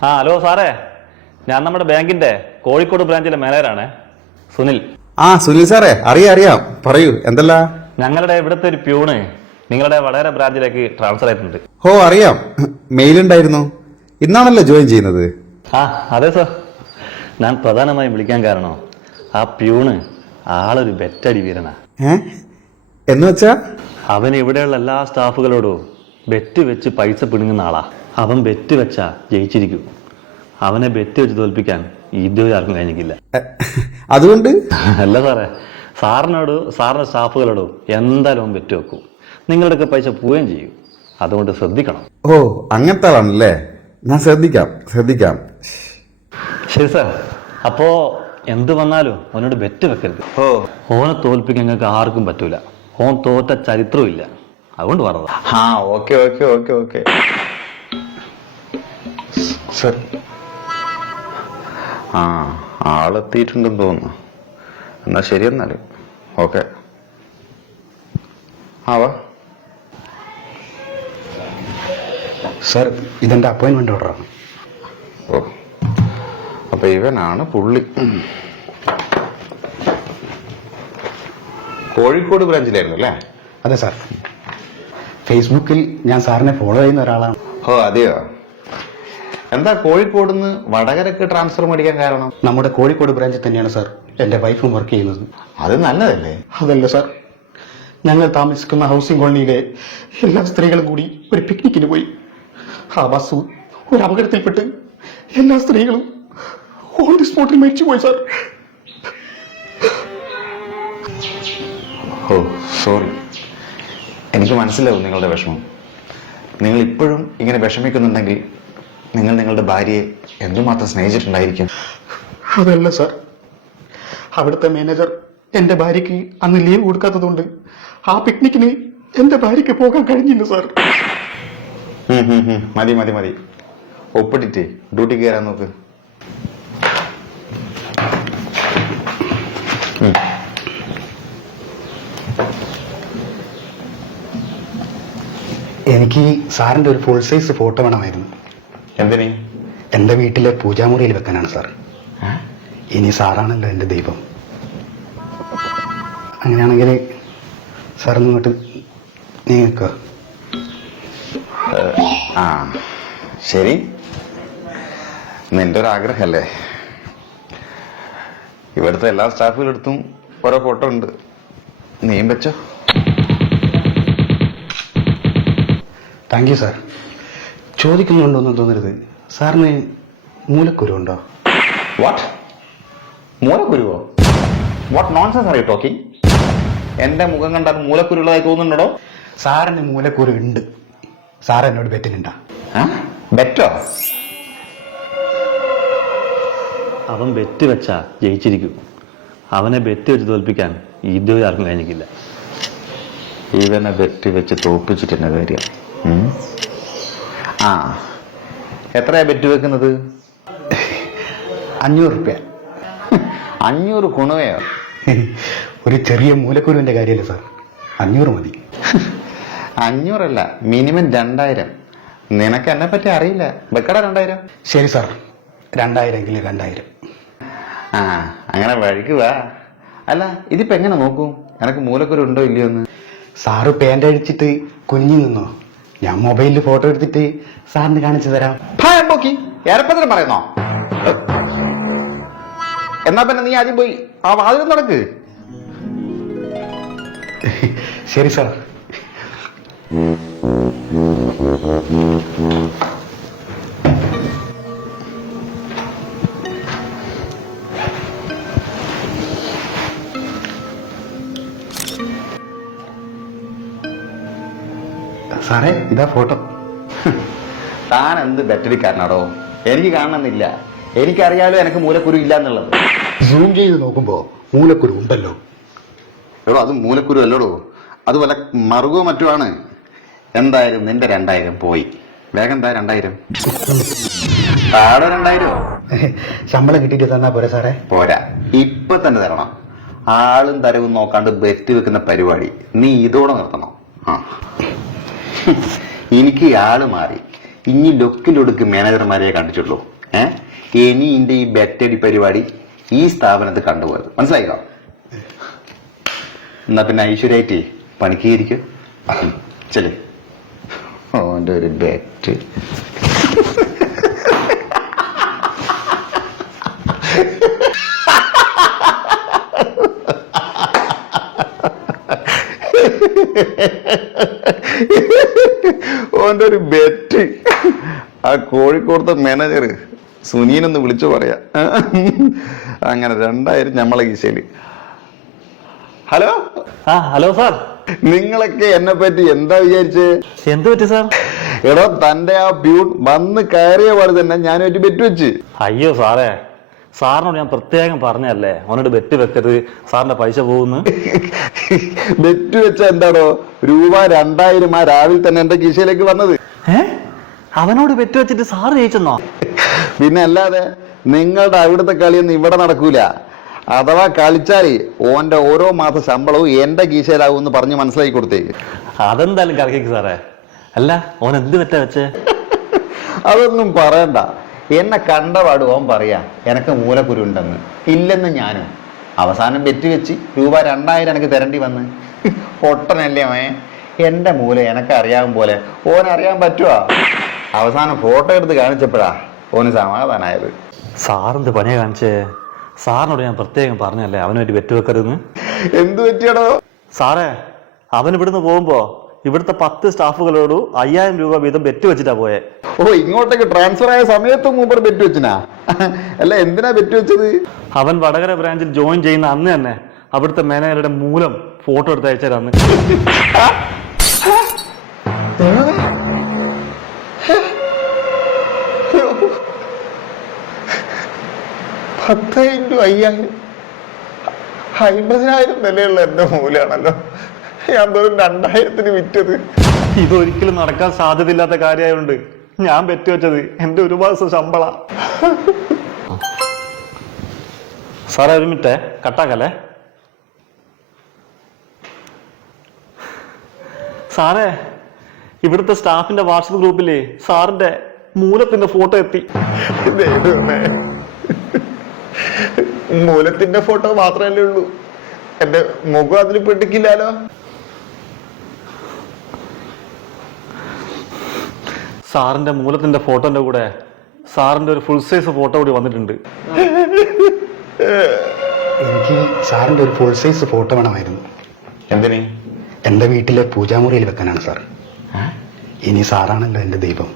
Hello സാറേ, ഞാൻ നമ്മുടെ ബാങ്കിന്റെ കോഴിക്കോട് ബ്രാഞ്ചിലെ മാനേജറാണ് സുനിൽ. സുനിൽ സാറേ, അറിയാം പറയൂ, എന്തല്ല? ഞങ്ങളുടെ ഇവിടുത്തെ ഒരു പ്യൂണ് നിങ്ങളുടെ വളരെ ബ്രാഞ്ചിലേക്ക് ട്രാൻസ്ഫർ ആയിട്ടുണ്ട്. അറിയാം, മെയിൽ ഉണ്ടായിരുന്നു. ഇന്നാണല്ലോ ജോയിൻ ചെയ്യുന്നത്. അതെ സാർ. ഞാൻ പ്രധാനമായും വിളിക്കാൻ കാരണം ആ പ്യൂണ് ആളൊരു ബെറ്റടി വീരനാ. എന്ന് വെച്ചാ അവന് ഇവിടെയുള്ള എല്ലാ സ്റ്റാഫുകളോടും ബെറ്റ് വെച്ച് പൈസ പിടുങ്ങുന്ന ആളാ. അവൻ ബെറ്റ് വെച്ചാ ജയിച്ചിരിക്കും. അവനെ ബെറ്റ് വെച്ച് തോൽപ്പിക്കാൻ ഇതുവരെ ആർക്കും കഴിഞ്ഞിട്ടില്ല. അതുകൊണ്ട് അല്ല സാറേ, സാറിന്റെ സ്റ്റാഫുകളോടും എന്തായാലും അവൻ ബെറ്റ് വെക്കും. നിങ്ങളുടെയൊക്കെ പൈസ പോവുകയും ചെയ്യും. അതുകൊണ്ട് ശ്രദ്ധിക്കണം. അങ്ങനത്തെ ആളാണല്ലേ. ഞാൻ ശ്രദ്ധിക്കാം. ശരി സാർ. അപ്പോ എന്ത് വന്നാലും അവനോട് ബെറ്റ് വെക്കരുത്. ഓനെ തോൽപ്പിക്കാൻ ഞങ്ങൾക്ക് ആർക്കും പറ്റൂല. ഓൻ തോറ്റ ചരിത്രവും ഇല്ല. അതുകൊണ്ട് പറഞ്ഞത്. Okay sir. ആളെത്തിയിട്ടുണ്ടെന്ന് തോന്നുന്നു. എന്നാ ശരി, എന്നാല് ഓക്കെ. വാ സർ, ഇതെന്റെ അപ്പോയിന്റ്മെന്റ് ഓർഡറാണ്. അപ്പൊ ഇവനാണ് പുള്ളി. കോഴിക്കോട് ബ്രാഞ്ചിലായിരുന്നു അല്ലേ? അതെ സാർ. ഫേസ്ബുക്കിൽ ഞാൻ സാറിനെ ഫോളോ ചെയ്യുന്ന ഒരാളാണ്. അതെയോ? എന്താ കോഴിക്കോട് നിന്ന് വടകരക്ക് ട്രാൻസ്ഫർ മേടിക്കാൻ കാരണം? നമ്മുടെ കോഴിക്കോട് ബ്രാഞ്ചിൽ തന്നെയാണ് സാർ എന്റെ വൈഫും വർക്ക് ചെയ്യുന്നത്. അത് നല്ലതല്ലേ? അതല്ല സാർ, ഞങ്ങൾ താമസിക്കുന്ന ഹൗസിംഗ് കോളനിയിലെ എല്ലാ സ്ത്രീകളും കൂടി ഒരു പിക്നിക്കിന് പോയി. ആ ബസ് ഒരു അപകടത്തിൽപ്പെട്ട് എല്ലാ സ്ത്രീകളും ഓൺ ദി സ്പോട്ടിൽ മരിച്ചു പോയി സാർ. സോറി, എനിക്ക് മനസ്സിലാവും നിങ്ങളുടെ വിഷമം. നിങ്ങൾ ഇപ്പോഴും ഇങ്ങനെ വിഷമിക്കുന്നുണ്ടെങ്കിൽ നിങ്ങൾ നിങ്ങളുടെ ഭാര്യയെ എന്തുമാത്രം സ്നേഹിച്ചിട്ടുണ്ടായിരിക്കും. അതല്ല സാർ, അവിടുത്തെ മാനേജർ എന്റെ ഭാര്യയ്ക്ക് അന്ന് ലീവ് കൊടുക്കാത്തതുകൊണ്ട് ആ പിക്നിക്കിന് എന്റെ ഭാര്യയ്ക്ക് പോകാൻ കഴിഞ്ഞില്ല സാർ. മതി ഒപ്പിട്ടിട്ട് ഡ്യൂട്ടിക്ക് കയറാൻ നോക്ക്. എനിക്ക് സാറിന്റെ ഒരു ഫുൾ സൈസ് ഫോട്ടോ വേണമായിരുന്നു. എന്തിന്? എന്റെ വീട്ടിലെ പൂജാമുറിയിൽ വെക്കാനാണ് സാർ. ഇനി സാറാണല്ലോ എന്റെ ദൈവം. അങ്ങനെയാണെങ്കിൽ സാറൊന്നും ഇങ്ങോട്ട് നീങ്ങുക. ശരി, നിന്റെ ഒരു ആഗ്രഹമല്ലേ. ഇവിടുത്തെ എല്ലാ സ്റ്റാഫുകളെടുത്തും ഓരോ ഫോട്ടോ ഉണ്ട്. നീയും വെച്ചോ. Thank you sir. ചോദിക്കുന്നുണ്ടോന്നും തോന്നരുത്, സാറിന് മൂലക്കുരുണ്ടോ? വാട്ട്? മൂലക്കുരുവോ? What nonsense are you talking? എന്റെ മുഖം കണ്ടാൽ മൂലക്കുരുള്ളതായി തോന്നുന്നുണ്ടോ? സാറിന് മൂലക്കുരു ഉണ്ട്. സാർ എന്നോട് ബെറ്റിനുണ്ടാ? ബെറ്റോ? അവൻ ബെറ്റ് വെച്ചാ ജയിച്ചിരിക്കും. അവനെ ബെറ്റ് വെച്ച് തോൽപ്പിക്കാൻ ഇതുവരെ ആർക്കും കഴിഞ്ഞിട്ടില്ല. ഇവനെ ബെറ്റ് വെച്ച് തോൽപ്പിച്ചിട്ടെന്നെ കാര്യം. എത്രയാ ബെറ്റ് വെക്കുന്നത്? 500 രൂപ. 500 കുണവയോ? ഒരു ചെറിയ മൂലക്കുരുവിന്റെ കാര്യമല്ലേ സാർ, 500 മതി. 500 അല്ല, മിനിമം 2000. നിനക്ക് എന്നെ പറ്റി അറിയില്ല. വെക്കട 2000. ശരി സാർ, 2000 എങ്കിൽ 2000. അങ്ങനെ വഴിക്കുക. അല്ല, ഇതിപ്പോ എങ്ങനെ നോക്കും എനക്ക് മൂലക്കുരു ഉണ്ടോ ഇല്ലയോ എന്ന്? സാറ് പാന്റ് അഴിച്ചിട്ട് കുനിഞ്ഞു നിന്നോ, ഞാൻ മൊബൈലിൽ ഫോട്ടോ എടുത്തിട്ട് സാറിന് കാണിച്ചു തരാം. ഏറെപ്പത്തിന് പറയുന്നോ? എന്നാ പിന്നെ നീ ആദ്യം പോയി ആ വാതിലും നടക്ക്. ശരി സാർ. സാറേ, ഇതാ ഫോട്ടോ. താൻ എന്ത് ബെറ്റടിക്കാരനാടോ? എനിക്ക് കാണണമെന്നില്ല. എനിക്കറിയാലോ എനിക്ക് മൂലക്കുരു ഇല്ല എന്നുള്ളത്. സൂം ചെയ്ത് നോക്കുമ്പോ മൂലക്കുരു ഉണ്ടല്ലോ. എടോ, അത് മൂലക്കുരു അല്ലടോ, അത് വല്ല മറുകോ മറ്റോ ആണ്. എന്തായാലും നിന്റെ 2000 പോയി. വേഗം എന്താ 2000? താഴെ 2000. ശമ്പളം കിട്ടിയിട്ട് തന്നാ പോരെ സാറേ? പോരാ, ഇപ്പൊ തന്നെ തരണം. ആളും തരവും നോക്കാണ്ട് ബെറ്റ് വെക്കുന്ന പരിപാടി നീ ഇതോടെ നിർത്തണം. എനിക്ക് ആള് മാറി, ഇനി ലൊക്കിലൊടുക്ക് മാനേജർമാരെ കണ്ടിട്ടുള്ളൂ. ഇനി ഇന്റെ ഈ ബെറ്റടി പരിപാടി ഈ സ്ഥാപനത്തിൽ കണ്ടുപോയത് മനസ്സിലായിക്കോ. എന്നാ പിന്നെ ഐശ്വര്യായിട്ട് പണിക്കിയിരിക്കും. ചെല്ലേ ഓന്റെ ഒരു ബെറ്റ്. ഓന്റെ ഒരു ബെറ്റ്. ആ കോഴിക്കോടത്തെ മാനേജർ സുനീനൊന്ന് വിളിച്ചു പറയാ. അങ്ങനെ 2000 നമ്മളെ കീശയില്. Hello hello sir. നിങ്ങളൊക്കെ എന്നെ പറ്റി എന്താ വിചാരിച്ചേ? എന്ത് പറ്റി സാർ? എടോ തന്റെ ആ പ്യൂൺ വന്ന് കയറിയ പോലെ തന്നെ ഞാനൊരു ബെറ്റ് വെച്ച്. അയ്യോ സാറേ, സാറിനോട് ഞാൻ പ്രത്യേകം പറഞ്ഞല്ലേ അവനോട് ബെറ്റ് വെക്കരുത്, സാറിന്റെ പൈസ പോകുന്നു. ബെറ്റ് വെച്ച എന്താണോ രൂപ 2000 ആ രാവിലെ തന്നെ എന്റെ കീശയിലേക്ക് വന്നത്. അവനോട് ബെറ്റ് വെച്ചിട്ട് സാറ് ജയിച്ചെന്നോ? പിന്നെ അല്ലാതെ നിങ്ങളുടെ അവിടുത്തെ കളിയൊന്നും ഇവിടെ നടക്കൂല. അഥവാ കളിച്ചാല് ഓന്റെ ഓരോ മാസ ശമ്പളവും എന്റെ കീശയിലാവും എന്ന് പറഞ്ഞ് മനസ്സിലാക്കി കൊടുത്തേക്ക്. അതെന്തായാലും കറക്കിക്ക് സാറേ. അല്ല ഓൻ എന്ത് ബെറ്റാ വെച്ചേ? അതൊന്നും പറയണ്ട. എന്നെ കണ്ടപാട് ഓൻ പറയാ എനക്ക് മൂലക്കുരു ഉണ്ടെന്ന്. ഇല്ലെന്ന് ഞാനും. അവസാനം ബെറ്റ് വെച്ച് രൂപ 2000 എനിക്ക് തരേണ്ടി വന്ന്. പൊട്ടനല്ലേ അവൻ. എന്റെ മൂല എനക്ക് അറിയാവും പോലെ ഓൻ അറിയാൻ പറ്റുവാ. അവസാനം ഫോട്ടോ എടുത്ത് കാണിച്ചപ്പോഴാ ഓന് സമാധാനായത്. സാറെന്ത് പണിയാ കാണിച്ചേ? സാറിനോട് ഞാൻ പ്രത്യേകം പറഞ്ഞല്ലേ അവനുമായിട്ട് ബെറ്റ് വെക്കരുതെന്ന്. എന്ത് പറ്റിയാടോ? സാറേ, അവൻ ഇവിടുന്ന് പോകുമ്പോ ഇവിടുത്തെ 10 സ്റ്റാഫുകളോട് 5000 രൂപ വീതം ബെറ്റ് വെച്ചിട്ടാ പോയെ. ഓ, ഇങ്ങോട്ടേക്ക് ട്രാൻസ്ഫർ ആയ സമയത്തും മൂപ്പർ ബെറ്റ് വെച്ചിനാ? അല്ല, എന്തിനാ ബെറ്റ് വെച്ചത്? അവൻ വടകര ബ്രാഞ്ചിൽ ജോയിൻ ചെയ്യുന്ന അന്ന് തന്നെ അവിടുത്തെ മാനേജറുടെ മൂലം ഫോട്ടോ എടുത്ത് അയച്ചതന്ന്. $10,000 $50,000 വിലയുള്ള എന്റെ മൂലാണല്ലോ. ഞാൻ വെറും 2000 വിറ്റത്. ഇതൊരിക്കലും നടക്കാൻ സാധ്യതയില്ലാത്ത കാര്യമായോണ്ട് ഞാൻ ബെറ്റ് വെച്ചത് എന്റെ ഒരു മാസം ശമ്പള. സാറേ ഒരു മിനിറ്റ് കട്ടാക്കല്ലേ. സാറേ, ഇവിടുത്തെ സ്റ്റാഫിന്റെ വാട്സപ്പ് ഗ്രൂപ്പില് സാറിന്റെ മൂലത്തിന്റെ ഫോട്ടോ എത്തി. മൂലത്തിന്റെ ഫോട്ടോ മാത്രമല്ലേ ഉള്ളൂ, എന്റെ മുഖം അതിൽ പെട്ടിക്കില്ലാലോ. സാറിന്റെ മൂലത്തിന്റെ ഫോട്ടോന്റെ കൂടെ സാറിന്റെ ഒരു ഫുൾ സൈസ് ഫോട്ടോ കൂടി വന്നിട്ടുണ്ട്. എനിക്ക് സാറിന്റെ ഒരു ഫുൾ സൈസ് ഫോട്ടോ വേണമായിരുന്നു. എന്തിന്? എന്റെ വീട്ടിലെ പൂജാമുറിയിൽ വെക്കാനാണ് സാർ. ഇനി സാറാണല്ലോ എന്റെ ദൈവം.